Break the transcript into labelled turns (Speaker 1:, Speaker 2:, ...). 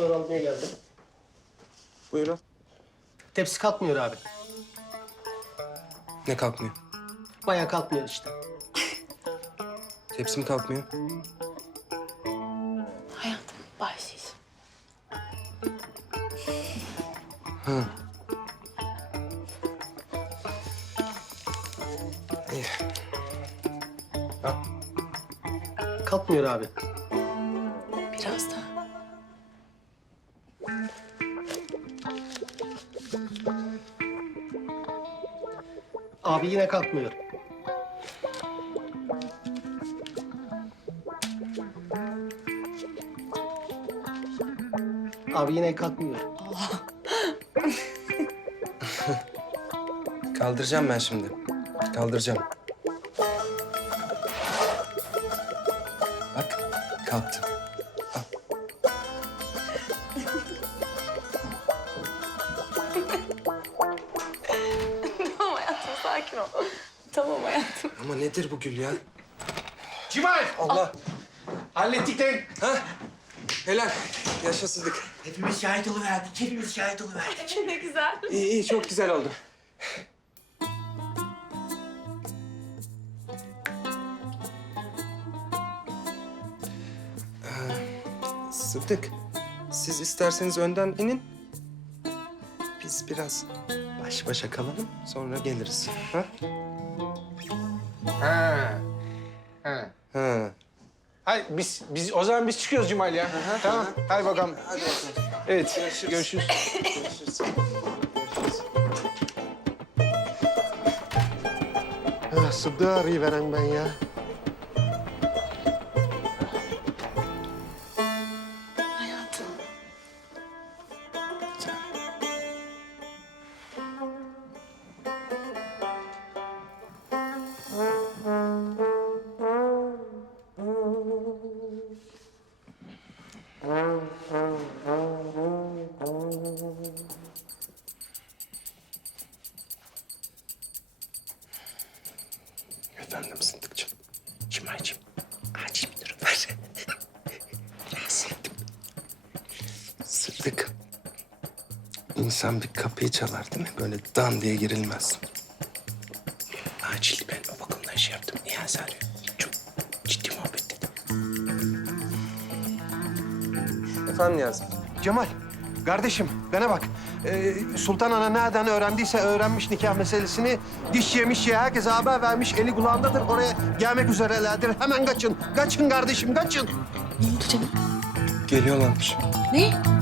Speaker 1: Tepsileri almaya geldim.
Speaker 2: Buyurun.
Speaker 1: Tepsi kalkmıyor abi.
Speaker 2: Ne kalkmıyor?
Speaker 1: Bayağı kalkmıyor işte.
Speaker 2: Tepsi mi kalkmıyor?
Speaker 3: Hayatım bahşiş.
Speaker 2: İyi.
Speaker 1: Kalkmıyor abi.
Speaker 3: Biraz daha.
Speaker 1: Abi yine kalkmıyor. Abi yine kalkmıyor.
Speaker 2: Kaldıracağım ben şimdi. Kaldıracağım. Bak, kalktı.
Speaker 3: Tamam hayatım sakin ol. Tamam hayatım.
Speaker 2: Ama nedir bu Gül ya?
Speaker 4: Cimal!
Speaker 2: Allah!
Speaker 4: Hallettik de.
Speaker 2: Ha? Helal. Yaşasızlık.
Speaker 4: Hepimiz şahit oluverdik, hepimiz şahit oluverdik.
Speaker 3: Ne güzel.
Speaker 2: İyi, iyi. Çok güzel oldu. Sıddık, siz isterseniz önden inin. Biz biraz baş başa kalalım, sonra geliriz. Ha?
Speaker 4: Ha. Ha.
Speaker 2: Ha.
Speaker 4: Hadi biz o zaman biz çıkıyoruz Cimal ya. Tamam. Hadi bakalım.
Speaker 2: Hadi bakalım.
Speaker 4: Evet.
Speaker 2: Görüşürüz.
Speaker 4: Görüşürüz.
Speaker 2: Görüşürüz.
Speaker 1: Sıddık'ı arayıveren ben ya.
Speaker 3: Hayatım.
Speaker 2: Efendim Sıddıkçım. Cimaycığım, acil bir durum var. Rahatsız ettim. Sıddık. İnsan bir kapıyı çalar değil mi? Böyle dan diye girilmez. Acil ben o bakımdan şey yaptım. Niyazi arıyor. Çok ciddi muhabbet dedi. Efendim Niyazi?
Speaker 5: Cemal, kardeşim bana bak. Sultan Ana nereden öğrendiyse öğrenmiş nikah meselesini. Diş yemiş ya, herkese haber vermiş. Eli kulağındadır, oraya gelmek üzerelerdir. Hemen kaçın. Kaçın kardeşim, kaçın.
Speaker 3: Ne oldu canım?
Speaker 2: Geliyorlarmış.
Speaker 3: Ne?